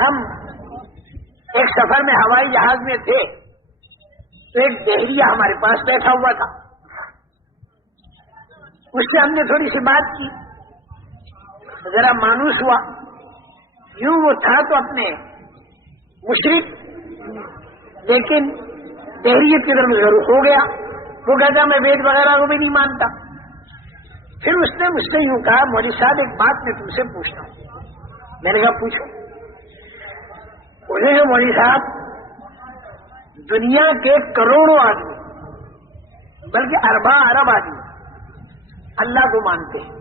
ہم ایک سفر میں ہوائی جہاز میں تھے تو ایک بحریہ ہمارے پاس بیٹھا ہوا تھا. اس سے ہم نے تھوڑی سی بات کی, ذرا مانوس ہوا. یوں وہ تھا تو اپنے مشرک, لیکن بحریت کی طرف ضرور ہو گیا. وہ کہتا میں وید وغیرہ کو بھی نہیں مانتا. پھر اس نے مجھ سے یوں کہا مولوی صاحب ایک بات میں تم سے پوچھتا ہوں. میں نے کہا پوچھو. بولے مولوی صاحب دنیا کے کروڑوں آدمی بلکہ ارباں ارب آدمی اللہ کو مانتے ہیں,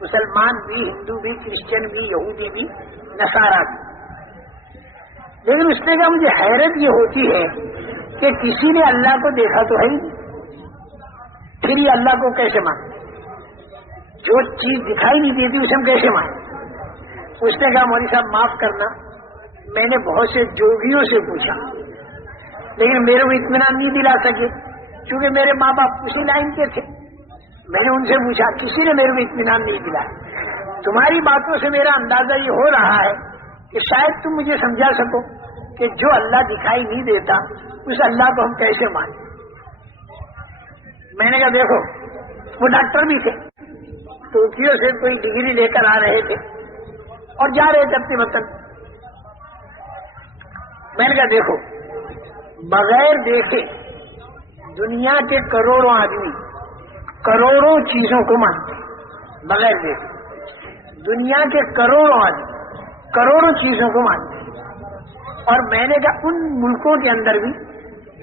مسلمان بھی, ہندو بھی, کرسچن بھی, یہودی بھی, نصارہ بھی. لیکن اس نے کہا مجھے حیرت یہ ہوتی ہے کہ کسی نے اللہ کو دیکھا تو ہے ہی نہیں, پھر یہ اللہ کو کیسے مانتے؟ جو چیز دکھائی نہیں دیتی اسے ہم کیسے مانتے؟ اس نے کہا مولوی صاحب معاف کرنا, میں نے بہت سے جوگیوں سے پوچھا لیکن میرے کو اطمینان نہیں دلا سکے, کیونکہ میرے ماں باپ اسی لائن کے تھے. میں نے ان سے پوچھا, کسی نے میرے کو اطمینان نہیں دلایا. تمہاری باتوں سے میرا اندازہ یہ ہو رہا ہے کہ شاید تم مجھے سمجھا سکو کہ جو اللہ دکھائی نہیں دیتا اس اللہ کو ہم کیسے مانیں. میں نے کہا دیکھو وہ ڈاکٹر بھی تھے, ٹوکیو سے کوئی ڈگری لے کر آ رہے تھے اور جا رہے تھے اپنے وطن. میں نے کہا دیکھو بغیر دیکھے دنیا کے کروڑوں آدمی کروڑوں چیزوں کو مانتے ہیں. بغیر دیکھے دنیا کے کروڑوں آدمی کروڑوں چیزوں کو مانتے ہیں. اور میں نے کہا ان ملکوں کے اندر بھی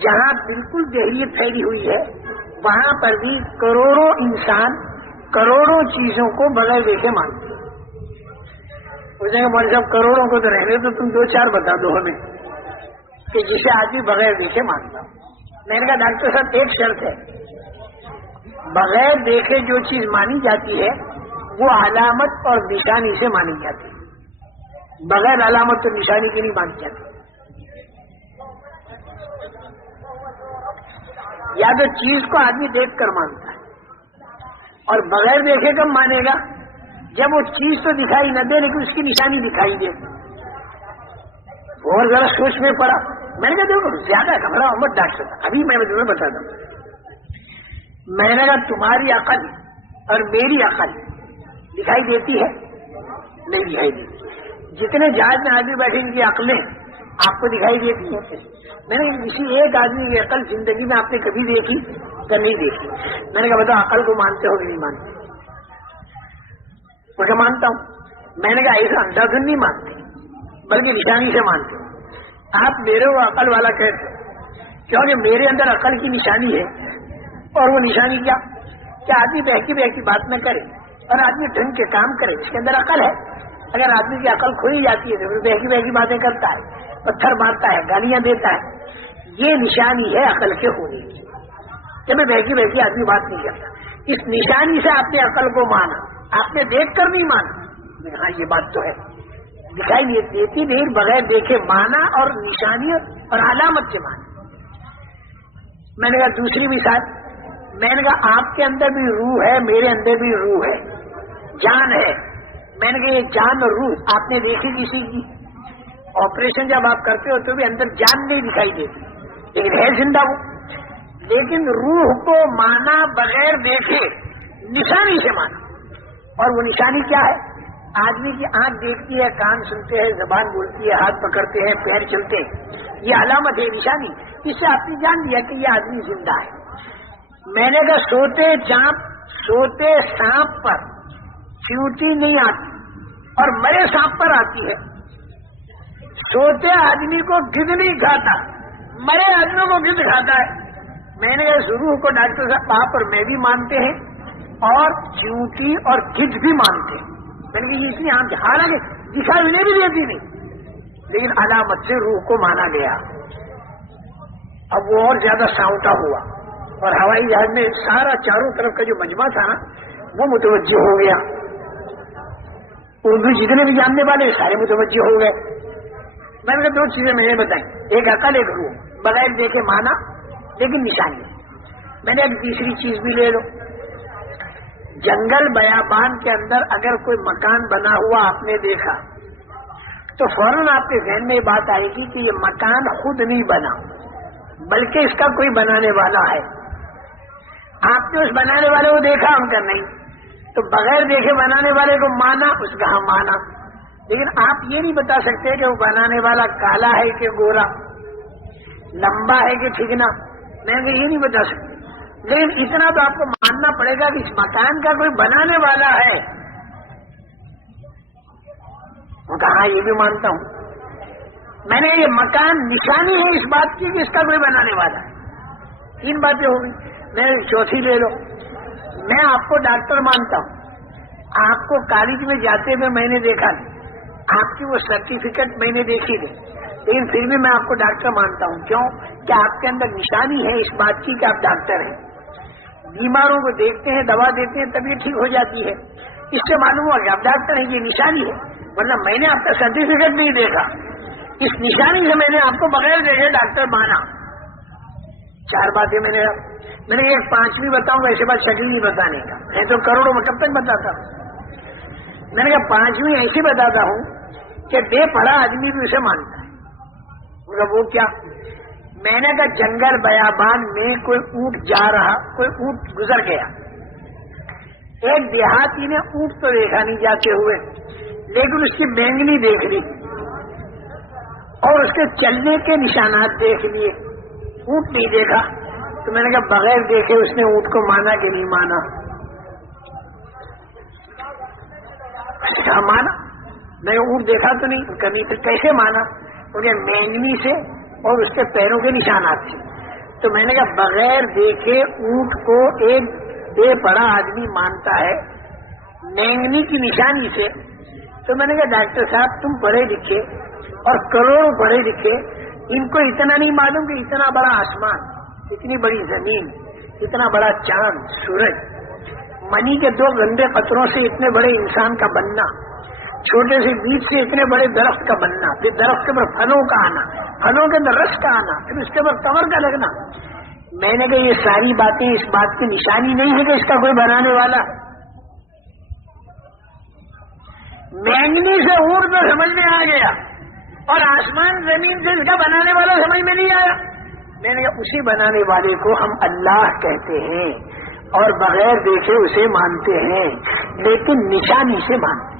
جہاں بالکل جہلیت پھیلی ہوئی ہے وہاں پر بھی کروڑوں انسان کروڑوں چیزوں کو بغیر دیکھے مانتے ہیں. اس نے کہا مولوی صاحب کروڑوں کو تو رہنے تو تم 2-4 بتا دو ہمیں کہ جسے آدمی بغیر دیکھے مانتا. میں نے کہا ڈاکٹر صاحب ایک شرط ہے, بغیر دیکھے جو چیز مانی جاتی ہے وہ علامت اور نشانی سے مانی جاتی ہے, بغیر علامت اور نشانی کی نہیں مانی جاتی. یا تو چیز کو آدمی دیکھ کر مانتا ہے اور بغیر دیکھے کب مانے گا جب وہ چیز تو دکھائی نہ دے لیکن اس کی نشانی دکھائی دے. اور ذرا سوچ میں پڑا. میں نے کہا دیکھو زیادہ گھبراؤ مت ڈاکٹر صاحب, ابھی میں تمہیں بتا دوں. میں نے کہا تمہاری عقل اور میری عقل دکھائی دیتی ہے؟ نہیں دکھائی دیتی. جتنے جہاز میں آدمی بیٹھے ان کی عقلیں آپ کو دکھائی دیتی ہیں. میں نے کسی ایک آدمی کی عقل زندگی میں آپ نے کبھی دیکھی یا نہیں دیکھی؟ میں نے کہا بتاؤ عقل کو مانتے ہو کہ نہیں مانتے؟ وہ کیا مانتا ہوں. میں نے کہا ایسا اندھا دھن نہیں مانتے بلکہ نشانی سے مانتے. آپ میرے کو عقل والا کہتے کیونکہ میرے اندر عقل کی نشانی ہے. اور وہ نشانی کیا کہ آدمی بہکی بہکی بات نہ کرے اور آدمی ڈھنگ کے کام کرے, اس کے اندر عقل ہے. اگر آدمی کی عقل کھوئی جاتی ہے تو وہ بہکی بہکی باتیں کرتا ہے, پتھر مارتا ہے, گالیاں دیتا ہے. یہ نشانی ہے عقل کے ہونے کی کہ میں بہکی بہکی آدمی بات نہیں کرتا. اس نشانی سے آپ نے عقل کو مانا, آپ نے دیکھ کر نہیں مانا. ہاں یہ بات تو ہے, دکھائی دیتی نہیں بغیر دیکھے مانا اور نشانی اور علامت سے مانا. میں نے کہا دوسری مثال, میں نے کہا آپ کے اندر بھی روح ہے, میرے اندر بھی روح ہے, جان ہے. میں نے کہا یہ جان اور روح آپ نے دیکھی کسی کی؟ آپریشن جب آپ کرتے ہو تو بھی اندر جان نہیں دکھائی دیتی لیکن ہے زندہ وہ. لیکن روح کو مانا بغیر دیکھے نشانی سے مانا. اور وہ نشانی کیا ہے؟ آدمی کی آنکھ دیکھتی ہے, کان سنتے ہیں, زبان بولتی ہے, ہاتھ پکڑتے ہیں, پیر چلتے ہیں. یہ علامت ہے, نشانی. اس سے آپ نے جان لیا کہ یہ آدمی زندہ ہے. میں نے کہا سوتے سانپ پر چیونٹی نہیں آتی اور مرے سانپ پر آتی ہے. سوتے آدمی کو گدھ نہیں کھاتا, مرے آدمیوں کو گدھ کھاتا ہے. میں نے کہا ضرور کو ڈاکٹر صاحب آپ اور میں بھی مانتے ہیں اور چیونٹی اور گدھ بھی مانتے ہیں. میں نے کہا یہ اس لیے ہم حالانکہ دکھائی انہیں بھی دیتی نہیں لیکن علامت سے روح کو مانا گیا. اب وہ اور زیادہ ساؤنٹا ہوا اور ہوائی جہاز میں سارا چاروں طرف کا جو مجمع تھا نا وہ متوجہ ہو گیا. اردو جتنے بھی جاننے والے سارے متوجہ ہو گئے. میں نے کہا 2 چیزیں میں نے بتائیں, ایک عقل ایک روح, بغیر دیکھے مانا لیکن نشانی. میں نے ایک تیسری چیز بھی لے لو. جنگل بیابان کے اندر اگر کوئی مکان بنا ہوا آپ نے دیکھا تو فوراً آپ کے ذہن میں یہ بات آئے گی کہ یہ مکان خود نہیں بنا بلکہ اس کا کوئی بنانے والا ہے. آپ نے اس بنانے والے کو دیکھا، ہم کا نہیں، تو بغیر دیکھے بنانے والے کو مانا، اس کا ہم مانا. لیکن آپ یہ نہیں بتا سکتے کہ وہ بنانے والا کالا ہے کہ گورا، لمبا ہے کہ ٹھیکنا، میں یہ نہیں بتا سکتے. لیکن اتنا تو آپ کو ماننا پڑے گا کہ اس مکان کا کوئی بنانے والا ہے. وہ کہا یہ بھی مانتا ہوں. میں نے یہ مکان نشانی ہے اس بات کی کہ اس کا کوئی بنانے والا ہے. 3 باتیں ہو گئی. میں چوتھی لے لو، میں آپ کو ڈاکٹر مانتا ہوں. آپ کو کالج میں جاتے ہوئے میں نے دیکھا نہیں، آپ کی وہ سرٹیفکیٹ میں نے دیکھی نہیں، لیکن پھر بھی میں آپ کو ڈاکٹر مانتا ہوں. کیوں؟ کہ آپ کے اندر نشانی ہے اس بات کی کہ آپ ڈاکٹر ہیں. بیماروں کو دیکھتے ہیں، دوا دیتے ہیں، طبیعت ٹھیک ہو جاتی ہے. اس سے معلوم ہوا کہ آپ ڈاکٹر ہیں، یہ نشانی ہے. ورنہ میں نے آپ کا سرٹیفکیٹ نہیں دیکھا، اس نشانی سے میں نے آپ کو بغیر دیکھے ڈاکٹر مانا. 4 باتیں میں نے ایک 5ویں بتاؤں گا، ایسے بات شکل نہیں بتانے کا. میں تو کروڑوں میں کب تک بتاتا ہوں. میں نے کہا 5ویں ایسی بتاتا ہوں کہ بے پڑھا آدمی بھی اسے مانتا ہے. وہ کیا؟ میں نے کہا جنگل بیابان میں کوئی اونٹ جا رہا، کوئی اونٹ گزر گیا. ایک دیہاتی نے اونٹ تو دیکھا نہیں جاتے ہوئے، لیکن اس کی بینگنی دیکھ لی اور اس کے چلنے کے نشانات دیکھ لیے. اونٹ نہیں دیکھا. تو میں نے کہا بغیر دیکھے اس نے اونٹ کو مانا کہ نہیں مانا؟ مانا. میں اونٹ دیکھا تو نہیں، کبھی پھر کیسے مانا؟ کیونکہ مینگنی سے اور اس کے پیروں کے نشانات سے. تو میں نے کہا بغیر دیکھے اونٹ کو ایک بے پڑھا آدمی مانتا ہے مینگنی کی نشانی سے. تو میں نے کہا ڈاکٹر صاحب تم پڑھے لکھے اور کروڑوں پڑھے لکھے، ان کو اتنا نہیں معلوم کہ اتنا بڑا آسمان، اتنی بڑی زمین، اتنا بڑا چاند، سورج، منی کے 2 گندے قطروں سے اتنے بڑے انسان کا بننا، چھوٹے سے بیج سے اتنے بڑے درخت کا بننا، پھر درخت کے اوپر پھلوں کا آنا، پھلوں کے اندر رس کا آنا، پھر اس کے اوپر کمر کا لگنا. میں نے کہا یہ ساری باتیں اس بات کی نشانی نہیں ہے کہ اس کا کوئی بنانے والا. مینگنی سے اونٹ تو سمجھ میں آ گیا اور آسمان زمین سے اس کا بنانے والا سمجھ میں نہیں آیا. میں نے کہا اسی بنانے والے کو ہم اللہ کہتے ہیں اور بغیر دیکھے اسے مانتے ہیں، لیکن نشانی سے مانتے ہیں.